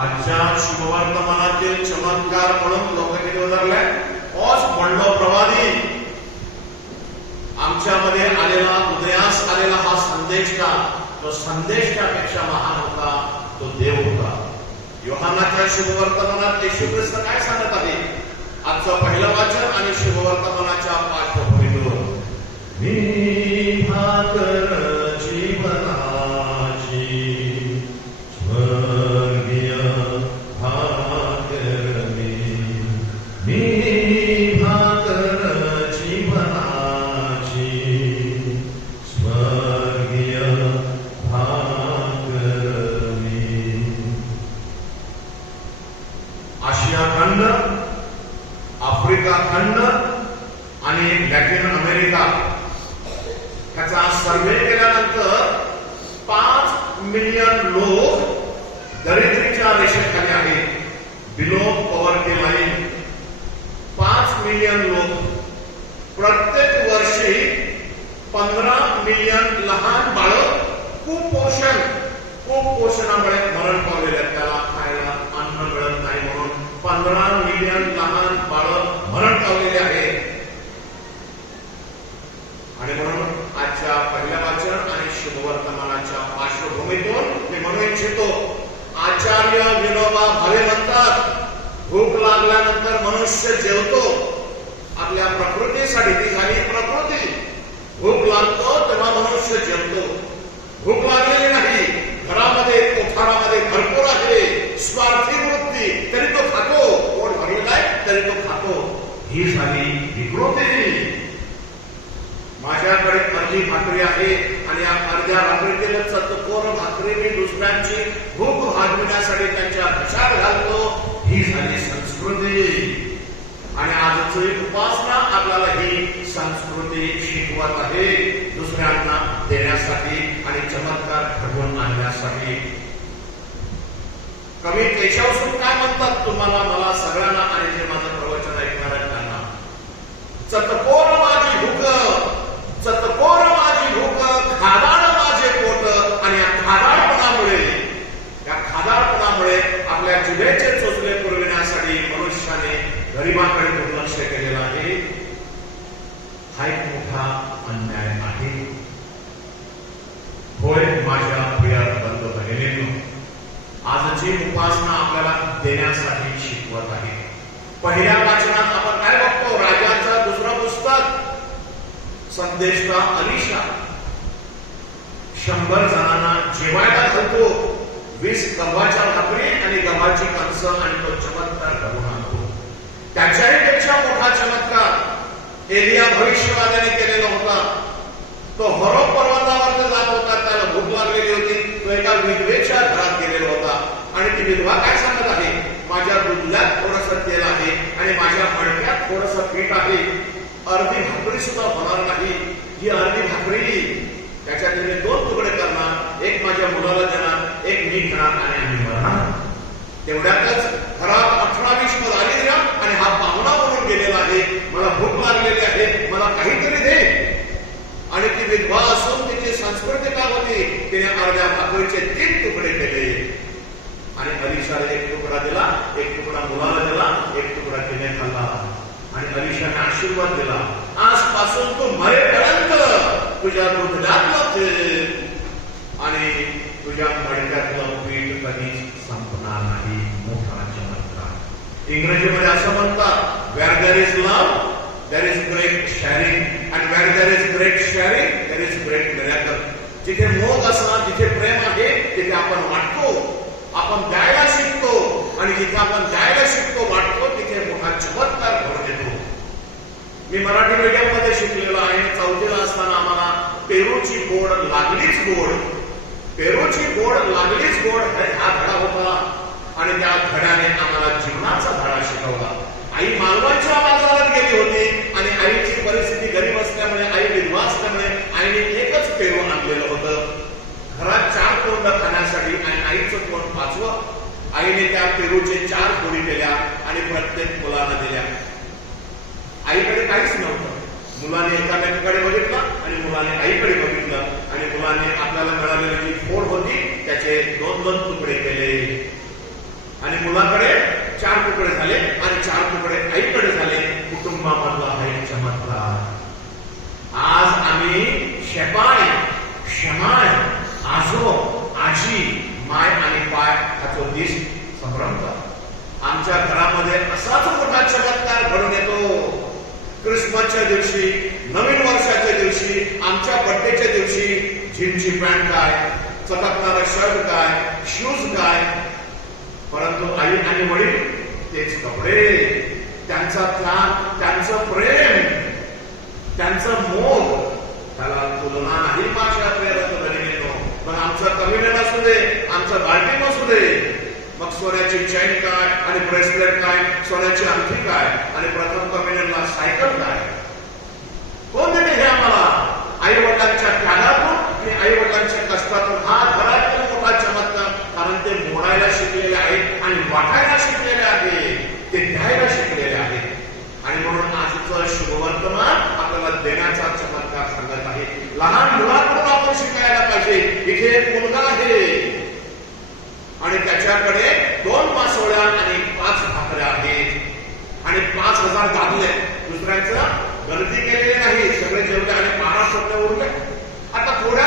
आजच्या शुभवर्तमानातील चमत्कार म्हणून लोक किती उतरले? ओच म्हणलो प्रवादी. आमच्यामध्ये आलेला उदयास आलेला हा संदेश का, तो संदेश त्यापेक्षा महान होता, तो देव होता. योहानाच्या शुभवर्तमानात येशू ख्रिस्त काय सांगत आहे? आजचं पहिलं वाचन आणि शुभवर्तमानाच्या पाठभूमीतून, मी भाकर जीवनाची स्वर्गीय भाकर मी भाकर जीवनाची स्वर्गीय भाकर मी. आशिया खंड, आफ्रिका खंड आणि लॅटिन अमेरिका ह्याचा सर्वे केल्यानंतर 5 मिलियन लोक दरिद्रीच्या रेषेखाली आहेत, बिलो पॉवर्टी लाईन. 5 मिलियन लोक. प्रत्येक वर्षी 15 मिलियन लहान बाळं कुपोषणामुळे मरण पावलेले आहेत. त्याला खायला अन्न मिळत नाही म्हणून 15 मिलियन लहान बाळं मरण पावलेले आहेत. आणि म्हणून आजच्या पहिल्या वाचन आणि शुभवर्तमानाच्या पार्श्वभूमीतून मी म्हणू इच्छितो, आचार्य विनोबा भावे म्हणतात, भूक लागल्यानंतर मनुष्य जेवतो. आपल्या प्रकृतीसाठी ती झाली प्रकृती. भूक लागतो तेव्हा मनुष्य जेवतो. भूक लागलेली नाही, घरामध्ये कोठारामध्ये भरपूर आहे, स्वार्थी वृत्ती, तरी तो खातो. पोट भरलेला आहे तरी तो खातो. ही झाली विकृती. माझ्याकडे अर्धी भाकरी आहे आणि या अर्ध्या भाकरीतील चतकोर भाकरी मी दुसऱ्यांची भूक भागविण्यासाठी त्यांच्या घशात घालतो. ही झाली संस्कृती. आणि आजची उपासना आपल्याला ही संस्कृती शिकवत आहे, दुसऱ्यांना देण्यासाठी आणि चमत्कार घडवून आणण्यासाठी. कवी केशवसूत काय म्हणतात? तुम्हाला, मला, सगळ्यांना आणि जे माझं प्रवचन ऐकणाऱ्या त्यांना, चतकोर माझी भूक, चतकोर माझी भूक, खादाड माझे पोट. आणि या खादाडपणामुळे आपल्या जिभेचे चोचले पुरविण्यासाठी मनुष्याने गरिबांकडे दुर्लक्ष केलेलं आहे. हा एक मोठा अन्याय आहे. होय माझ्या प्रिय बंधू भगिनींनो, आजची उपासना आपल्याला देण्यासाठी शिकवत आहे. पहिल्या वाचनात आपण काय बघतो? राजाचं दुसरं पुस्तक, संदेश का अलिशा 100 जणांना जेवायला घालतो. 20 गव्हाच्या भाकरी आणि गव्हाची कणसं आणि तो चमत्कार घडवून आणतो. त्याच्याही पेक्षा मोठा चमत्कार एलिया भविष्यवाद्याने केलेला होता. तो हॉरेब पर्वतावर जात होता, त्याला भूक लागलेली होती. तो एका विधवेच्या घरात गेलेला होता आणि ती विधवा काय सांगत आहे? माझ्या दुधल्यात थोडंसं तेल आहे आणि माझ्या मडक्यात थोडंसं पीठ आहे. अर्धी भाकरी सुद्धा होणार नाही. ही अर्धी भाकरी त्याच्यात मी 2 तुकडे करणार, एक माझ्या मुलाला देणार, एक मी घेणार आणि आम्ही मरणार. तेवढ्यातच घरात 18-20 पद आली द्या आणि हा पाहुणा म्हणून गेलेला आहे. मला भूक लागलेली आहे, मला काहीतरी दे. आणि ती विधवा असून तिची संस्कृती काय होती? तिने अर्ध्या भाकरीचे 3 तुकडे केले आणि अलिशाला 1 तुकडा दिला, 1 तुकडा मुलाला दिला, 1 तुकडा तिने खाल्ला. आणि अलिशाने आशीर्वाद दिला, आजपासून तू मरेपर्यंत तुझ्या दुधातलं तेल आणि तुझ्या मडक्यातलं पीठ कधीच संपणार नाही. मोठा चमत्कार. इंग्रजीमध्ये असं म्हणतात, where there is love there is great sharing and where there is great sharing there is great miracle. जिथे मोग असणार, जिथे प्रेम आहे, तिथे आपण वाटतो, आपण द्यायला शिकतो. आणि जिथे आपण द्यायला शिकतो, वाटतो, तिथे मोठा चमत्कार घडून येतो. मी मराठी मीडियम मध्ये शिकलेलो आहे. 4थीला असताना आम्हाला पेरूची गोड लागलीच गोड, पेरूची गोड लागलीच गोड हा धडा होता. आणि त्या धड्याने आम्हाला जीवनाचा धडा शिकवला. आई मालवणच्या बाजारात गेली होती आणि आईची परिस्थिती गरीब असल्यामुळे, आई विधवा असल्यामुळे आईने एकच पेरू आणलेलं होतं. घरात 4 तोंड खाण्यासाठी आणि आईचं तोंड 5वं. आईने त्या पेरूचे 4 फोडी केल्या आणि प्रत्येक मुलाला दिल्या. आईकडे काहीच नव्हतं. मुलाने एकामेकाकडे बघितलं आणि मुलाने आईकडे बघितलं आणि मुलाने आपल्याला मिळालेली जी फोड होती त्याचे 2-2 तुकडे केले. आणि मुलाकडे 4 तुकडे झाले आणि 4 तुकडे आईकडे झाले. कुटुंबामधला हा एक चमत्कार. आज आम्ही शेपाय, शमाय, आजो, आजी, माय आणि पाय हा 34 संभ्रमतात. आमच्या घरामध्ये असाच मोठा चमत्कार घडून येतो. क्रिसमसच्या दिवशी, नवीन वर्षाच्या दिवशी, आमच्या बर्थडेच्या दिवशी जीन्सची पॅन्ट काय, चटकणारा शर्ट काय, शूज काय, परंतु आई आणि वडील तेच कपडे, त्यांचा त्याग, त्यांचं प्रेम, त्यांचं मोग, त्याला तुलना नाही माझ्या प्रेरक धरणीनो. पण आमचं कमिनेल असू दे, आमचं बाल्टिंग असू दे, मग सोन्याची चैन काय आणि ब्रेसलेट काय, सोन्याची अंगठी काय आणि प्रथम कमिनेलला सायकल काय, कोण देते हे आम्हाला? आई वडिलांच्या त्यागातून आणि आई वडिलांच्या कष्टातून. हा घरातील मोठा चमत्कार. कारण ते मोडायला शिकलेले आहेत आणि वाटायला शिकलेले आहेत, ते द्यायला शिकलेले आहेत. आणि म्हणून आजचं शुभवर्तमान आपल्याला देण्याचा चमत्कार सांगत आहे. लहान मुलाकडून आपण शिकायला पाहिजे. इथे एक मुलगा आहे आणि त्याच्याकडे 2 मासोळ्या आणि 5 भाकऱ्या आहेत आणि 5000 दाबले. दुसऱ्यांचं गलती केलेली नाही, सगळे जेवले आणि 12 सोडले उरले. आता थोड्या